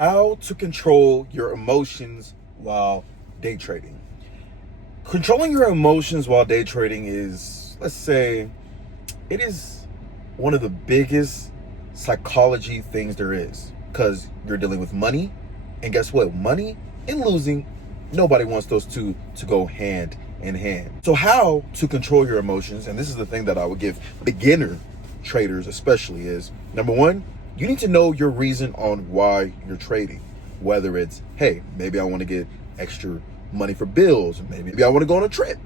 How to control your emotions while day trading. Controlling your emotions while day trading is, let's say, it is one of the biggest psychology things there is, because you're dealing with money, and guess what? Money and losing, nobody wants those two to go hand in hand. So how to control your emotions, and this is the thing that I would give beginner traders especially, is number one, you need to know your reason on why you're trading. Whether it's, hey, maybe I want to get extra money for bills, maybe I want to go on a trip.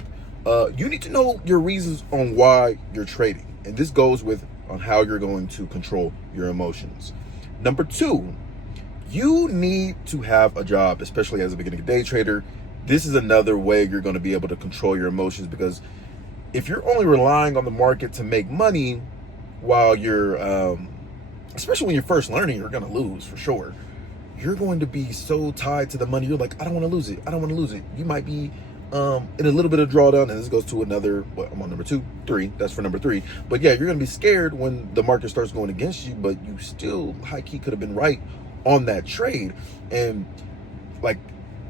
You need to know your reasons on why you're trading. And this goes with on how you're going to control your emotions. Number two, you need to have a job, especially as a beginning day trader. This is another way you're going to be able to control your emotions, because if you're only relying on the market to make money while you're, especially when you're first learning, you're going to lose for sure. You're going to be so tied to the money. You're like, I don't want to lose it. I don't want to lose it. You might be in a little bit of drawdown, and this goes to another, I'm on number 3. That's for number 3. But yeah, you're going to be scared when the market starts going against you, but you still high key could have been right on that trade. And like,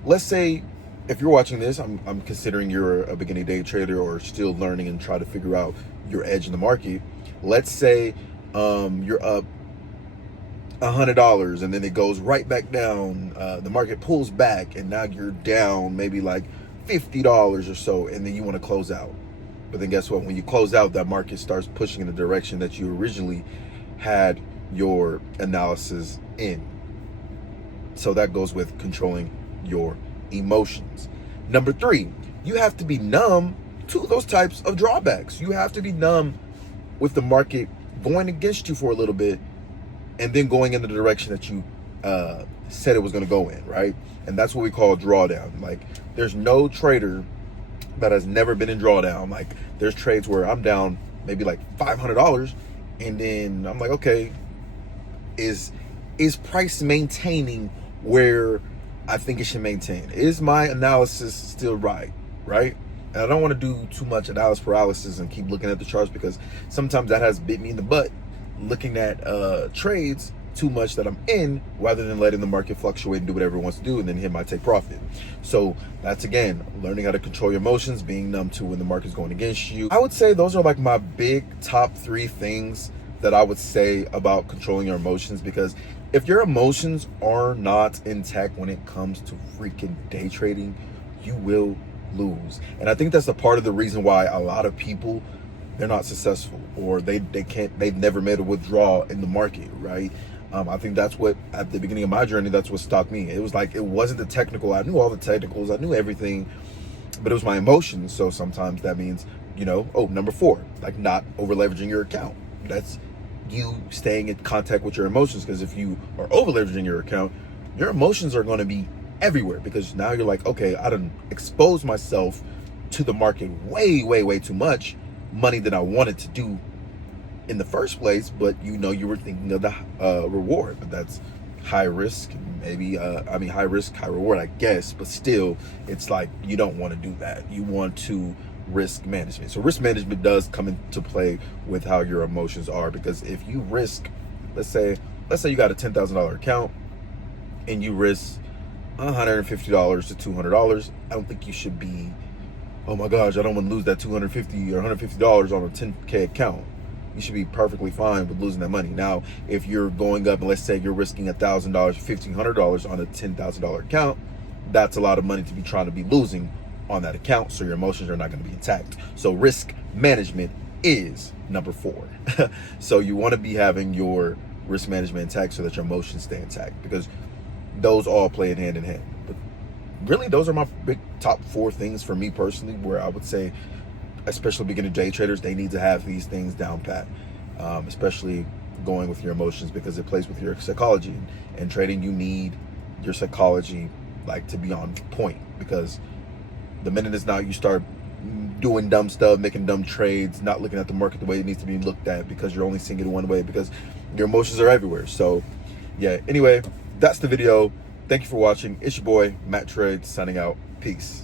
let's say if you're watching this, I'm considering you're a beginning day trader or still learning and try to figure out your edge in the market. Let's say you're up $100 and then it goes right back down. The market pulls back and now you're down maybe like $50 or so, and then you want to close out. But then guess what? When you close out, that market starts pushing in the direction that you originally had your analysis in. So that goes with controlling your emotions. Number 3, you have to be numb to those types of drawbacks. You have to be numb with the market going against you for a little bit and then going in the direction that you said it was going to go in, right? And that's what we call drawdown. Like, there's no trader that has never been in drawdown. Like, there's trades where I'm down maybe like $500, and then I'm like, okay, is price maintaining where I think it should maintain? Is my analysis still right? And I don't want to do too much analysis paralysis and keep looking at the charts, because sometimes that has bit me in the butt, looking at trades too much that I'm in, rather than letting the market fluctuate and do whatever it wants to do and then hit my take profit. So that's, again, learning how to control your emotions, being numb to when the market's going against you. I would say those are like my big top 3 things that I would say about controlling your emotions, because if your emotions are not intact when it comes to freaking day trading, you will lose. And I think that's a part of the reason why a lot of people, they're not successful, or they've never made a withdrawal in the market, right? I think that's what, at the beginning of my journey, that's what stopped me. It was like, it wasn't the technical. I knew all the technicals, I knew everything, but it was my emotions. So sometimes that means, number 4, like not over leveraging your account. That's you staying in contact with your emotions, because if you are over leveraging your account, your emotions are going to be everywhere, because now you're like, okay, I done exposed myself to the market way too much, money that I wanted to do in the first place, but you were thinking of the reward. But that's high risk, maybe high risk, high reward, I guess, but still, it's like you don't want to do that. You want to risk management. So risk management does come into play with how your emotions are, because if you risk, let's say you got a $10,000 account and you risk $150 to $200, I don't think you should be, oh my gosh, I don't want to lose that $250 or $150 on a 10K account. You should be perfectly fine with losing that money. Now, if you're going up, and let's say you're risking $1,000, $1,500 on a $10,000 account, that's a lot of money to be trying to be losing on that account. So your emotions are not going to be intact. So risk management is number 4. So you want to be having your risk management intact so that your emotions stay intact, because those all play hand in hand. But really, those are my big top 4 things for me personally, where I would say, especially beginner day traders, they need to have these things down pat, especially going with your emotions, because it plays with your psychology. And trading, you need your psychology like to be on point, because the minute it's not, you start doing dumb stuff, making dumb trades, not looking at the market the way it needs to be looked at, because you're only seeing it one way, because your emotions are everywhere. So yeah, anyway, that's the video. Thank you for watching. It's your boy Matt Trades signing out. Peace.